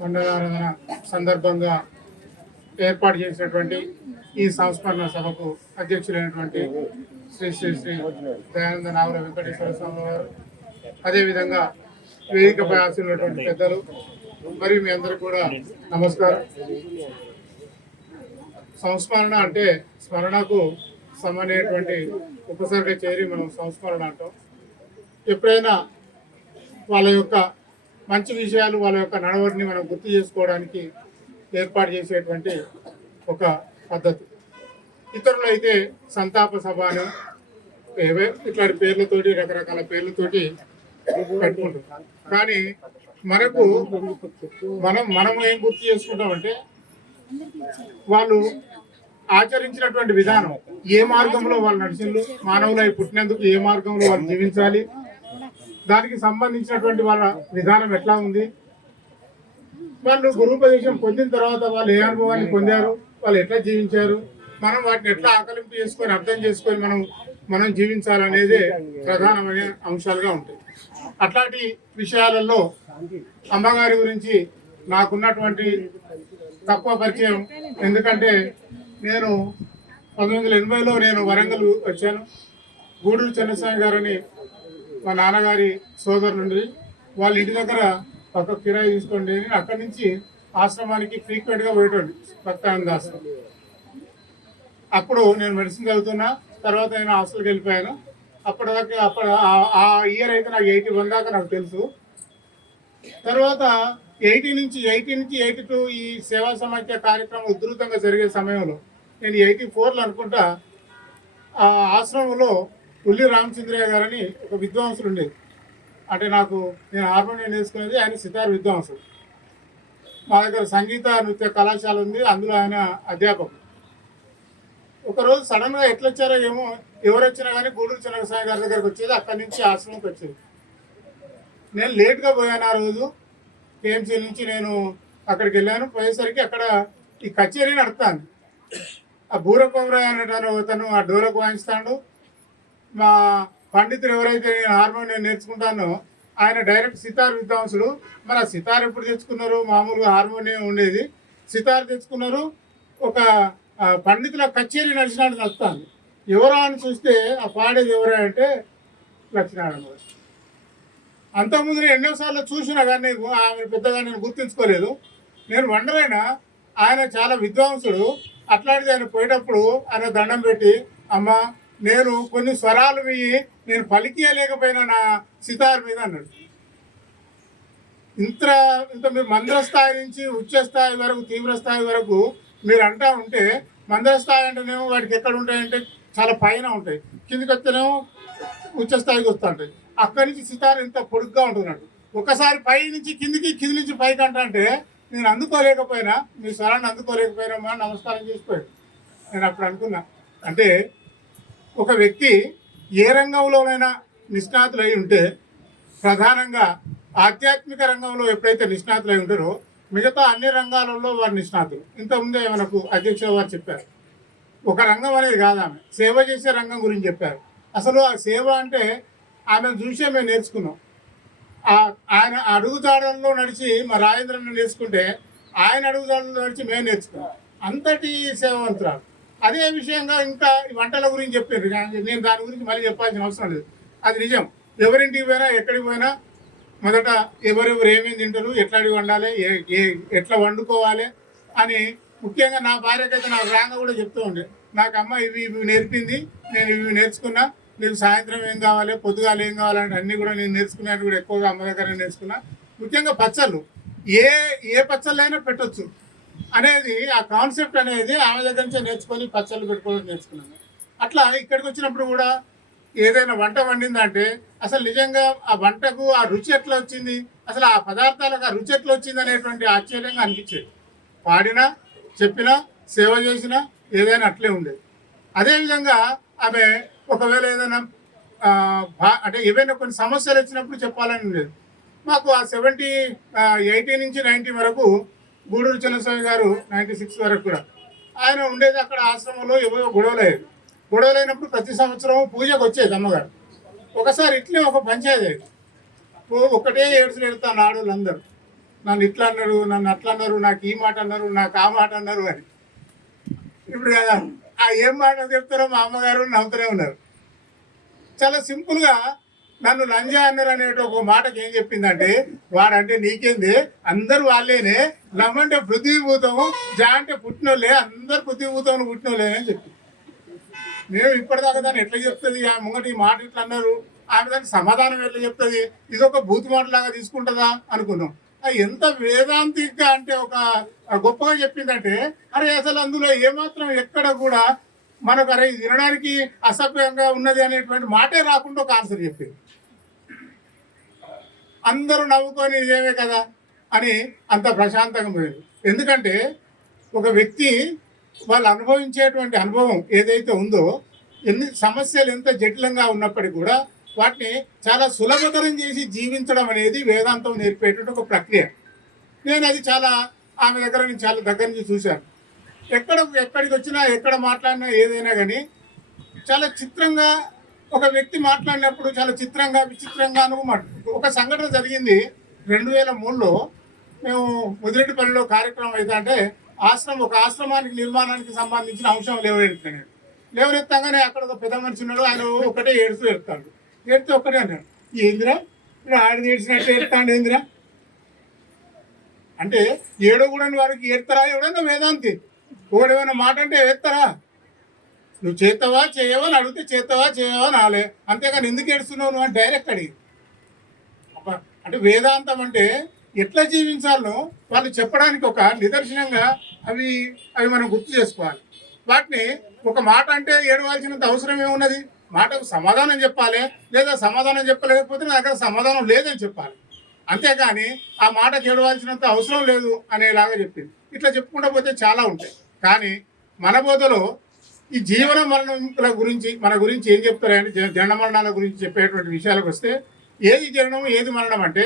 మండలారాధన సందర్భంగా ఏర్పాటు చేసినటువంటి ఈ సంస్మరణ సభకు అధ్యక్షులైనటువంటి శ్రీ శ్రీ శ్రీ దయానంద నాగర వెంకటేశ్వర స్వామి వారు అదేవిధంగా వేదికపై ఆశీర్వటువంటి పెద్దలు మరియు మీ అందరికీ కూడా నమస్కారం. సంస్మరణ అంటే స్మరణకు సమనేటువంటి ఉపసర్గ చేరి మనం సంస్మరణ అంటాం. ఎప్పుడైనా వాళ్ళ యొక్క మంచి విషయాలు వాళ్ళ యొక్క నడవడిని మనం గుర్తు చేసుకోవడానికి ఏర్పాటు చేసేటువంటి ఒక పద్ధతి. ఇతరులు అయితే సంతాప సభలు ఏవే ఇట్లాంటి పేర్లతోటి రకరకాల పేర్లతోటి పెట్టుకుంటున్నాం కానీ మనకు మనం మనం ఏం గుర్తు చేసుకుంటామంటే వాళ్ళు ఆచరించినటువంటి విధానం ఏ మార్గంలో వాళ్ళు నడిచిండ్రు మానవులై పుట్టినందుకు ఏ మార్గంలో వాళ్ళు జీవించాలి దానికి సంబంధించినటువంటి వాళ్ళ విధానం ఎట్లా ఉంది? వాళ్ళు గురుపదేశం పొందిన తర్వాత వాళ్ళు ఏ అనుభవాన్ని పొందారు? వాళ్ళు ఎట్లా జీవించారు? మనం వాటిని ఎట్లా ఆకలింపు చేసుకొని అర్థం చేసుకొని మనం మనం జీవించాలనేదే ప్రధానమైన అంశాలుగా ఉంటాయి. అట్లాంటి విషయాలలో అమ్మగారి గురించి నాకున్నటువంటి తక్కువ పరిచయం. ఎందుకంటే నేను పంతొమ్మిది వందల ఎనభైలో నేను వరంగల్ వచ్చాను. గూడూరు చంద్రస్వామి గారని మా నాన్నగారి సోదరులుండి వాళ్ళ ఇంటి దగ్గర ఒక కిరాయి తీసుకోండి అని అక్కడి నుంచి ఆశ్రమానికి ఫ్రీక్వెంట్గా పోయేటండి భక్తానంద ఆశ్రమం. అప్పుడు నేను మెడిసిన్ చదువుతున్నా తర్వాత నేను హాస్టల్కి వెళ్ళిపోయాను. అప్పటిదాకా అప్పుడు ఆ- ఆ ఇయర్ అయితే నాకు ఎయిటీ వన్ దాకా నాకు తెలుసు. తర్వాత ఎయిటీ నుంచి ఎయిటీ నుంచి ఎయిటీ టూ ఈ సేవా సమాఖ్య కార్యక్రమం ఉధృతంగా జరిగే సమయంలో నేను ఎయిటీ ఫోర్లో అనుకుంటా ఆ ఆశ్రమంలో ఉల్లి రామచంద్రయ్య గారని ఒక విద్వాంసులు ఉండేది. అంటే నాకు నేను హార్మోనియం నేర్చుకునేది ఆయన సితార్ విద్వాంసుడు. మా దగ్గర సంగీత నృత్య కళాశాల ఉంది అందులో ఆయన అధ్యాపకుడు. ఒకరోజు సడన్గా ఎట్లా వచ్చారో ఏమో ఎవరు వచ్చినా కానీ గూడూరు చిన్నసాయి గారి దగ్గరకు వచ్చేది అక్కడి నుంచి ఆశ్రమంకి వచ్చేది. నేను లేట్గా పోయాను ఆ రోజు. కేఎంసీ నుంచి నేను అక్కడికి వెళ్ళాను. పోయేసరికి అక్కడ ఈ కచేరీ నడుపుతాను ఆ బూరకొమరాయ్ అనేటను అతను ఆ డోలకు వాయిస్తాడు మా పండితులు ఎవరైతే నేను హార్మోనియం నేర్చుకుంటానో ఆయన డైరెక్ట్ సితార్ విద్వాంసుడు మరి ఆ సితార్ ఎప్పుడు తెచ్చుకున్నారు? మామూలుగా హార్మోనియం ఉండేది. సితార్ తెచ్చుకున్నారు. ఒక పండితుల కచేరీ నడిచినట్టు నడుస్తాను ఎవరో అని చూస్తే ఆ పాడేది ఎవరా అంటే లక్ష్మీనారాయణ గారు. అంతకుముందు నేను ఎన్నోసార్లు చూసినా కానీ నేను ఆమె పెద్దగా నేను గుర్తించుకోలేదు. నేను వండరైనా ఆయన చాలా విద్వాంసుడు. అట్లాంటిది ఆయన పోయేటప్పుడు ఆయన దండం పెట్టి అమ్మ నేను కొన్ని స్వరాలు ఇవి నేను పలికియలేకపోయినా నా సితార్ మీద అన్నాడు. ఇంత ఇంత మీరు మంద్ర స్థాయి నుంచి ఉచ్చ స్థాయి వరకు తీవ్ర స్థాయి వరకు మీరు అంటా ఉంటే మంద్ర స్థాయి అంటేనేమో వాటికి ఎక్కడ ఉంటాయంటే చాలా పైన ఉంటాయి. కిందికి వస్తేనేమో ఉచ్చ స్థాయికి వస్తూ ఉంటాయి. అక్కడి నుంచి సితార్ ఇంత పొడుగ్గా ఉంటున్నాడు. ఒకసారి పై నుంచి కిందికి కింది నుంచి పైకి అంటే నేను అందుకోలేకపోయినా మీ స్వరాన్ని అందుకోలేకపోయినా నమస్కారం చేసిపోయాడు. నేను అప్పుడు అనుకున్నా. అంటే ఒక వ్యక్తి ఏ రంగంలోనైనా నిష్ణాతులై ఉంటే ప్రధానంగా ఆధ్యాత్మిక రంగంలో ఎప్పుడైతే నిష్ణాతులై ఉంటారో మిగతా అన్ని రంగాలలో వారు నిష్ణాతులు. ఇంతకుముందే మనకు అధ్యక్షుల వారు చెప్పారు. ఒక రంగం అనేది కాదు ఆమె. సేవ చేసే రంగం గురించి చెప్పారు. అసలు ఆ సేవ అంటే ఆమెను చూసే మేము నేర్చుకున్నాం. ఆ- ఆయన అడుగుజాడల్లో నడిచి మా రాజేంద్రను నేర్చుకుంటే ఆయన అడుగుజాడల్లో నడిచి మేము నేర్చుకున్నాం. అంతటి సేవవంతురాలు. అదే విషయంగా ఇంకా ఈ వంటల గురించి చెప్పారు. నేను దాని గురించి మళ్ళీ చెప్పాల్సిన అవసరం లేదు. అది నిజం. ఎవరింటికి పోయినా ఎక్కడికి పోయినా మొదట ఎవరెవరు ఏమేమి తింటారు ఎట్లా అడిగి వండాలి ఏ ఏ- ఎట్లా వండుకోవాలి అని ముఖ్యంగా నా భార్యకైతే నాకు రాంగ కూడా చెప్తూ ఉండే. నాకు అమ్మ ఇవి ఇవి నేర్పింది నేను ఇవి నేర్చుకున్నా నీకు సాయంత్రం ఏం కావాలి పొద్దుగాలు ఏం కావాలంటే అన్నీ కూడా నేను నేర్చుకున్నట్టు కూడా ఎక్కువగా అమ్మ దగ్గర నేర్చుకున్నా. ముఖ్యంగా పచ్చళ్ళు. ఏ ఏ పచ్చళ్ళైనా పెట్టొచ్చు. అనేది ఆ కాన్సెప్ట్ అనేది ఆమె దగ్గర నుంచే నేర్చుకొని పచ్చళ్ళు పెట్టుకోవడం నేర్చుకున్నాను. అట్లా ఇక్కడికి వచ్చినప్పుడు కూడా ఏదైనా వంట వండిందంటే అసలు నిజంగా ఆ వంటకు ఆ రుచి ఎట్లా వచ్చింది? అసలు ఆ పదార్థాలకు ఆ రుచి ఎట్లా వచ్చింది అనేటువంటి ఆశ్చర్యంగా అనిపించేది. పాడినా చెప్పినా సేవ చేసినా ఏదైనా అట్లే ఉండేది. అదేవిధంగా ఆమె ఒకవేళ ఏదైనా అంటే ఏవైనా కొన్ని సమస్యలు వచ్చినప్పుడు చెప్పాలని ఉండేది. మాకు ఆ సెవెంటీ ఎయిటీ నుంచి నైంటీ వరకు గూడూరు చిన్నస్వామి గారు నైంటీ సిక్స్ వరకు కూడా. ఆయన ఉండేది అక్కడ ఆశ్రమంలో ఏవో గొడవలు గొడవలైనప్పుడు ప్రతి సంవత్సరం పూజకు వచ్చేది అమ్మగారు. ఒకసారి ఇట్లే ఒక పంచాయతీ ఒకటే ఏడుచులు ఎడతాను ఆడవాళ్ళందరూ నన్ను ఇట్లా అన్నారు నన్ను అట్లా అన్నారు నాకు ఈ మాట అన్నారు నాకు ఆ మాట అన్నారు అని. ఇప్పుడు కదా ఆ ఏం మాట చెప్తారో మా అమ్మగారు నవ్వుతూనే ఉన్నారు. చాలా సింపుల్గా నన్ను లంజా అన్నారు అనే ఒక మాటకి ఏం చెప్పిందంటే వాడంటే నీకేంది? అందరు వాళ్ళేనే. లమ్మంటే పృథ్వీభూతము జా అంటే పుట్టినోళ్ళే అందరు పృథ్వీభూతం పుట్టినోళ్ళే అని చెప్పి. మేము ఇప్పటిదాకా దాన్ని ఎట్లా చెప్తుంది? ఆ ముంగటి ఈ మాట ఇట్లా అన్నారు. ఆమె దానికి సమాధానం ఎట్లా చెప్తుంది? ఇది ఒక బూత్ మాట లాగా తీసుకుంటుందా అనుకున్నాం. అది ఎంత వేదాంతిగా అంటే ఒక గొప్పగా చెప్పిందంటే అరే అసలు అందులో ఏమాత్రం ఎక్కడ కూడా మనకు అరే వినడానికి అసభ్యంగా ఉన్నది అనేటువంటి మాటే రాకుండా ఒక ఆన్సర్ చెప్పింది. అందరూ నవ్వుకొని ఇదేమే కదా అని అంత ప్రశాంతంగా పోయింది ఎందుకంటే ఒక వ్యక్తి వాళ్ళు అనుభవించేటువంటి అనుభవం ఏదైతే ఉందో ఎన్ని సమస్యలు ఎంత జటిలంగా ఉన్నప్పటికీ కూడా వాటిని చాలా సులభతరం చేసి జీవించడం అనేది వేదాంతం నేర్పేటువంటి ఒక ప్రక్రియ. నేను అది చాలా ఆమె దగ్గర నేను చాలా దగ్గర నుంచి చూశాను. ఎక్కడ ఎక్కడికి వచ్చినా ఎక్కడ మాట్లాడినా ఏదైనా కానీ చాలా చిత్రంగా ఒక వ్యక్తి మాట్లాడినప్పుడు చాలా చిత్రంగా విచిత్రంగాను ఒక సంఘటన జరిగింది రెండు వేల మూడులో. మేము ముదిరెడ్డిపల్లిలో కార్యక్రమం అయితే అంటే ఆశ్రమం ఒక ఆశ్రమానికి నిర్మాణానికి సంబంధించిన అంశం లేవనెత్తాను లేవనెత్తాగానే అక్కడ ఒక పెద్ద మనిషి ఉన్నాడు. ఆయన ఒకటే ఏడుస్తూ ఎడతాడు ఏడితే ఒకటే అన్నాడు. ఏందిరా? ఇప్పుడు ఆడిది ఏడ్చినట్టు ఏడుతాడు ఏందిరా? అంటే కూడా వారికి ఏడతారా? ఎవడన్నా వేదాంతి. ఒకడేమైనా మాట అంటే ఏడతారా? నువ్వు చేస్తావా చేయవా? అని అడిగితే చేస్తావా చేయవా? అని ఆలే అంతేకాని ఎందుకు ఏడుస్తున్నావు నువ్వు అని డైరెక్ట్ అడిగి. అంటే వేదాంతం అంటే ఎట్లా జీవించాలో వాళ్ళు చెప్పడానికి ఒక నిదర్శనంగా అవి అవి మనం గుర్తు చేసుకోవాలి. వాటిని ఒక మాట అంటే ఏడవాల్సినంత అవసరం ఏమున్నది? మాటకు సమాధానం చెప్పాలి లేదా సమాధానం చెప్పలేకపోతే నా దగ్గర సమాధానం లేదని చెప్పాలి. అంతేకాని ఆ మాట ఏడవలసినంత అవసరం లేదు అనేలాగా చెప్పింది. ఇట్లా చెప్పుకుంటా పోతే చాలా ఉంటాయి. కానీ మన బోధలో ఈ జీవన మరణం గురించి మన గురించి ఏం చెప్తారంటే జన మరణాల గురించి చెప్పేటువంటి విషయాలకు వస్తే ఏది జననం ఏది మరణం అంటే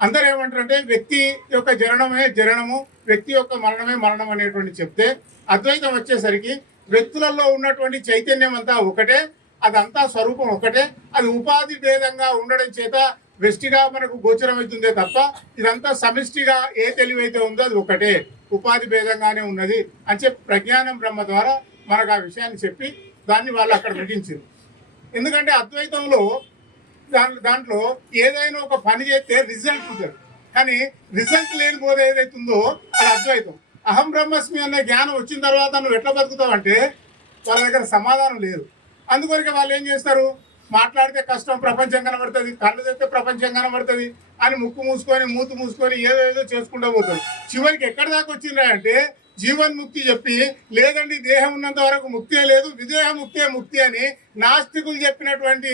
అందరూ ఏమంటారంటే వ్యక్తి యొక్క జననమే జననము వ్యక్తి యొక్క మరణమే మరణం అనేటువంటి చెప్తే అద్వైతం వచ్చేసరికి వ్యక్తులలో ఉన్నటువంటి చైతన్యం అంతా ఒకటే అదంతా స్వరూపం ఒకటే అది ఉపాధి భేదంగా ఉండడం చేత వెష్టిగా మనకు గోచరమవుతుందే తప్ప ఇదంతా సమిష్టిగా ఏ తెలివైతే ఉందో అది ఒకటే ఉపాధి భేదంగానే ఉన్నది అని చెప్పి ప్రజ్ఞానం బ్రహ్మ ద్వారా మనకు ఆ విషయాన్ని చెప్పి దాన్ని వాళ్ళు అక్కడ విధించారు ఎందుకంటే అద్వైతంలో దాని దాంట్లో ఏదైనా ఒక పని చేస్తే రిజల్ట్ ఉంటుంది. కానీ రిజల్ట్ లేని బోధ ఏదైతుందో అది అద్వైతం. అహం బ్రహ్మస్మి అనే జ్ఞానం వచ్చిన తర్వాత నువ్వు ఎట్లా బతుకుతావు అంటే వాళ్ళ దగ్గర సమాధానం లేదు. అందుకొరకే వాళ్ళు ఏం చేస్తారు? మాట్లాడితే కష్టం ప్రపంచం కనబడుతుంది కళ్ళు తెస్తే ప్రపంచం కనబడుతుంది అని ముక్కు మూసుకొని మూతు మూసుకొని ఏదో ఏదో చేసుకుంటూ పోతారు. చివరికి ఎక్కడి దాకా వచ్చిందా అంటే జీవన్ముక్తి చెప్పి లేదండి దేహం ఉన్నంత వరకు ముక్తే లేదు విదేహముక్తే ముక్తి అని నాస్తికులు చెప్పినటువంటి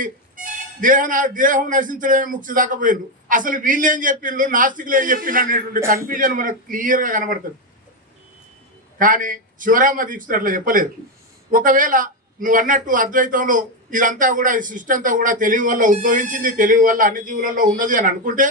దేహ దేహం నశించడమే ముక్తి దాకా పోయిండు అసలు వీళ్ళేం చెప్పిండ్రు? నాస్తికులు ఏం చెప్పిండు అనేటువంటి కన్ఫ్యూజన్ మనకు క్లియర్గా కనబడుతుంది. కానీ శివరామ దీక్షితుడు అట్లా చెప్పలేదు. ఒకవేళ నువ్వు అన్నట్టు అద్వైతంలో ఇదంతా కూడా ఈ సృష్టి అంతా కూడా తెలివి వల్ల ఉద్భవించింది తెలివి వల్ల అన్ని జీవులలో ఉన్నది అని అనుకుంటే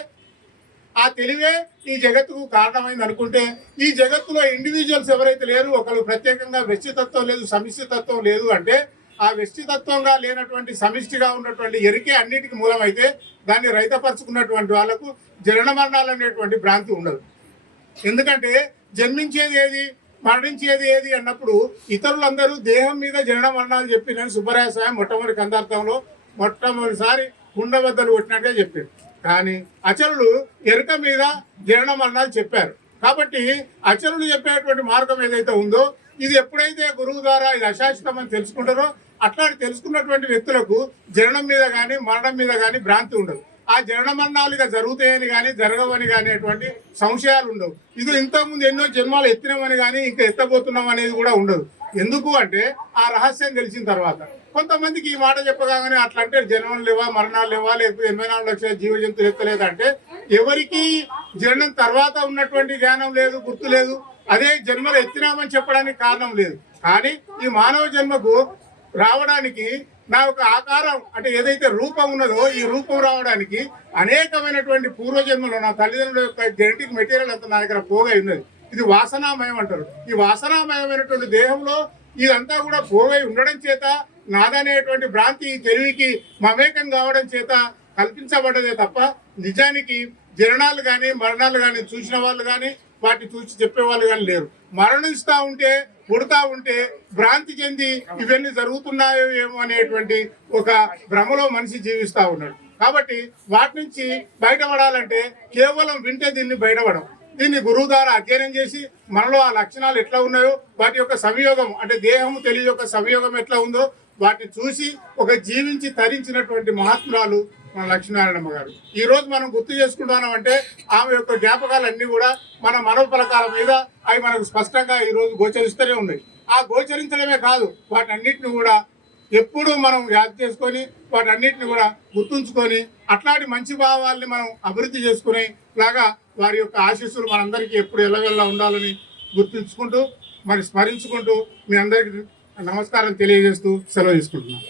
ఆ తెలివే ఈ జగత్తుకు కారణమైంది అనుకుంటే ఈ జగత్తులో ఇండివిజువల్స్ ఎవరైతే లేరు ఒకరు ప్రత్యేకంగా వ్యక్తితత్వం లేదు సమిష్టితత్వం లేదు అంటే ఆ వ్యక్తితత్వంగా లేనటువంటి సమిష్టిగా ఉన్నటువంటి ఎరికే అన్నిటికీ మూలమైతే దాన్ని రైతపరచుకున్నటువంటి వాళ్ళకు జనన మరణాలు అనేటువంటి భ్రాంతి ఉండదు. ఎందుకంటే జన్మించేది ఏది మరణించేది ఏది అన్నప్పుడు ఇతరులందరూ దేహం మీద జనన మరణాలు చెప్పినని సుబ్బరాయ స్వామి మొట్టమొదటి కందార్థంలో మొట్టమొదటిసారి వద్దలు కొట్టినట్టుగా చెప్పారు. కానీ అచరులు ఎరుక మీద జనన మరణాలు చెప్పారు. కాబట్టి అచరులు చెప్పేటువంటి మార్గం ఏదైతే ఉందో ఇది ఎప్పుడైతే గురువు ద్వారా ఇది అశాశ్వతం అని తెలుసుకుంటారో అట్లాంటి తెలుసుకున్నటువంటి వ్యక్తులకు జననం మీద కానీ మరణం మీద కానీ భ్రాంతి ఉండదు. ఆ జనన మరణాలు ఇక జరుగుతాయని కానీ జరగవని కానీ అటువంటి సంశయాలు ఉండవు. ఇది ఇంతకుముందు ఎన్నో జన్మాలు ఎత్తినామని కానీ ఇంకా ఎత్తబోతున్నాం అనేది కూడా ఉండదు. ఎందుకు అంటే ఆ రహస్యం తెలిసిన తర్వాత. కొంతమందికి ఈ మాట చెప్పగానే అట్లా అంటే జన్మలు లేవా మరణాలు లేవా లేకపోతే ఎనభై నాలుగు లక్షల జీవ జంతువులు ఎత్తలేదు ఎవరికి జననం తర్వాత ఉన్నటువంటి జ్ఞానం లేదు గుర్తు లేదు. అదే జన్మలు ఎత్తినామని చెప్పడానికి కారణం లేదు. కానీ ఈ మానవ జన్మకు రావడానికి నా యొక్క ఆకారం అంటే ఏదైతే రూపం ఉన్నదో ఈ రూపం రావడానికి అనేకమైనటువంటి పూర్వజన్మలో నా తల్లిదండ్రుల యొక్క జెనెటిక్ మెటీరియల్ అంతా నా దగ్గర పోగా ఉన్నది. ఇది వాసనామయం అంటారు. ఈ వాసనామయమైనటువంటి దేహంలో ఇదంతా కూడా పోగై ఉండడం చేత నాదనేటువంటి భ్రాంతి ఈ తెలివికి మమేకం కావడం చేత కల్పించబడ్డదే తప్ప నిజానికి జరణాలు కానీ మరణాలు కానీ చూసిన వాళ్ళు కానీ వాటిని చూసి చెప్పేవాళ్ళు కానీ లేరు. మరణిస్తూ ఉంటే పుడతా ఉంటే భ్రాంతి చెంది ఇవన్నీ జరుగుతున్నాయో ఏమో అనేటువంటి ఒక భ్రమలో మనిషి జీవిస్తూ ఉన్నాడు. కాబట్టి వాటి నుంచి బయటపడాలంటే కేవలం వింటే దీన్ని బయటపడం. దీన్ని గురువు ద్వారా అధ్యయనం చేసి మనలో ఆ లక్షణాలు ఎట్లా ఉన్నాయో వాటి యొక్క సంయోగం అంటే దేహము తెలియ యొక్క సంయోగం ఎట్లా ఉందో వాటిని చూసి ఒక జీవించి తరించినటువంటి మహాత్మురాలు మన లక్ష్మీనారాయణమ్మ గారు. ఈ రోజు మనం గుర్తు చేసుకుంటున్నాం అంటే ఆమె యొక్క జ్ఞాపకాలన్నీ కూడా మన మనోపలకాల మీద అవి మనకు స్పష్టంగా ఈ రోజు గోచరిస్తూనే ఉన్నాయి. ఆ గోచరించడమే కాదు వాటన్నిటిని కూడా ఎప్పుడూ మనం యాద్ చేసుకొని వాటన్నిటిని కూడా గుర్తుంచుకొని అట్లాంటి మంచి భావాల్ని మనం అభివృద్ధి చేసుకునే లాగా వారి యొక్క ఆశీస్సులు మనందరికీ ఎప్పుడు ఎల్లవెల్లా ఉండాలని గుర్తుంచుకుంటూ మరి స్మరించుకుంటూ మీ అందరికీ నమస్కారం తెలియజేస్తూ సెలవు తీసుకుంటున్నాను.